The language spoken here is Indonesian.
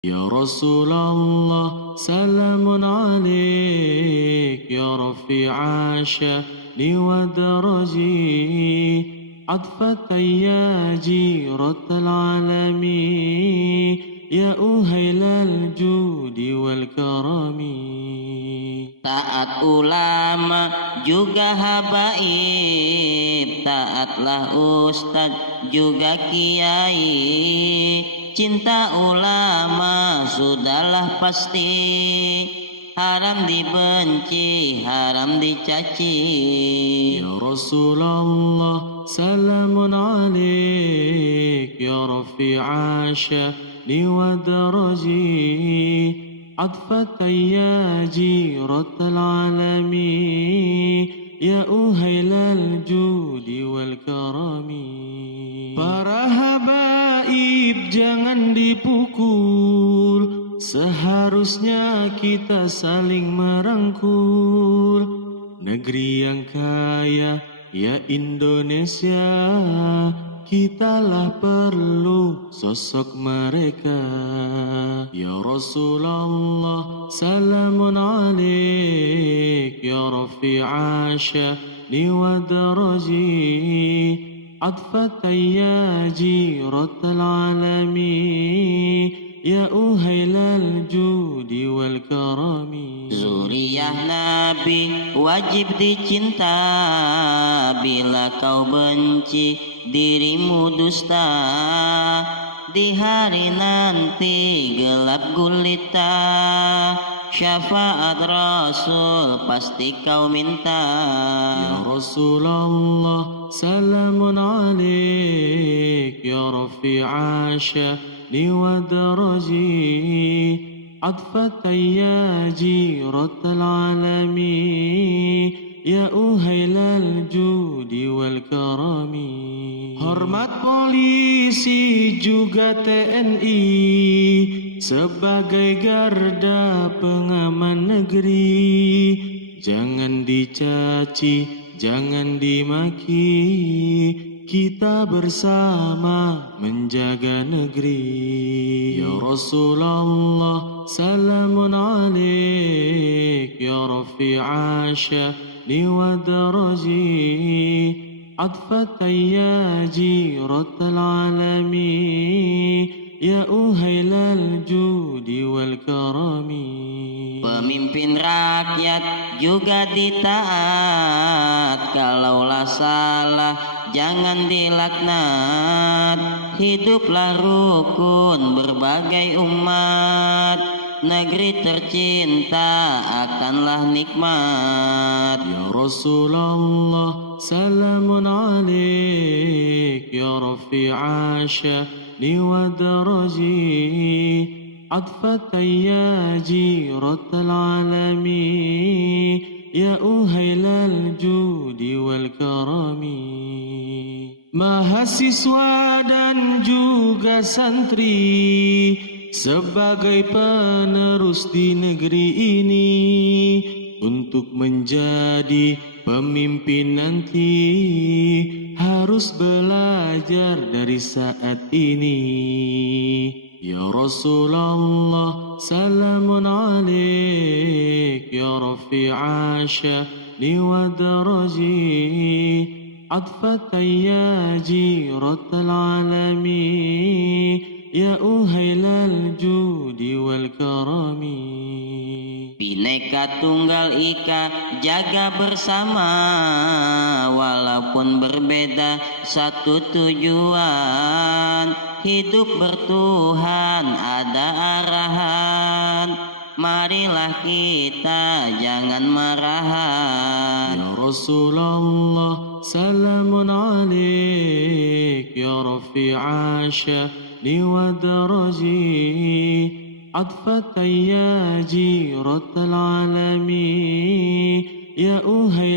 يا رسول الله سلام عليك يا رفيع شأني ودرجي عطفة يا جيرة العالمين يا أهيل الجود والكرم. Taat ulama juga habaib, taatlah ustad juga kiai. Cinta ulama sudahlah pasti, haram dibenci, haram dicaci. يا رسول الله سلام عليك يا رفيع شأني ودرجي عطفة يا جيرة العالمين يا أهيل الجود والكرم. Para habaib jangan dipukul, seharusnya kita saling merangkul. Negeri yang kaya ya Indonesia, kitalah perlu sosok mereka. Ya Rasulullah salamun alaik ya rafi'a sya'ni wa daraji عطفة يا جيرة العالمين يا أهيل الجود والكرم. Zuriyah Nabi wajib dicinta, bila kau benci dirimu dusta. Di hari nanti gelap gulita, syafaat Rasul pasti kau minta. Ya Rasulullah salamun alaik ya rafi'a sya'ni wa daraji عطفة يا جيرة العالمين يا أهيل الجود والكرم. Hormat polisi juga TNI sebagai garda pengaman negeri. Jangan dicaci, jangan dimaki, kita bersama menjaga negeri. Ya Rasulullah salamun alaik ya rafi'a sya'ni wa daraji عطفة يا جيرة العالمين يا أهيل الجود والكرم. Pemimpin rakyat juga ditaat, kalaulah salah jangan dilaknat. Hiduplah rukun berbagai umat, negeri tercinta akanlah nikmat. Ya Rasulullah salamun alaik ya rafi'a sya'ni wa daraji عطفة يا جيرة العالمين يا أهيل الجود والكرم. Mahasiswa dan juga santri sebagai penerus di negeri ini, untuk menjadi pemimpin nanti harus belajar dari saat ini. Ya Rasulullah salamun alaik ya rafi'a sya'ni wa daraji عطفة يا جيرة العالمين يا أهيل الجود والكرم. Bhinneka Tunggal Ika jaga bersama, walaupun berbeda satu tujuan. Hidup bertuhan ada arahan, marilah kita jangan marahan. Ya Rasulullah salamun alaik ya rafi'a sya'ni wa daraji عطفة يا جيرة العالمين يا أهيل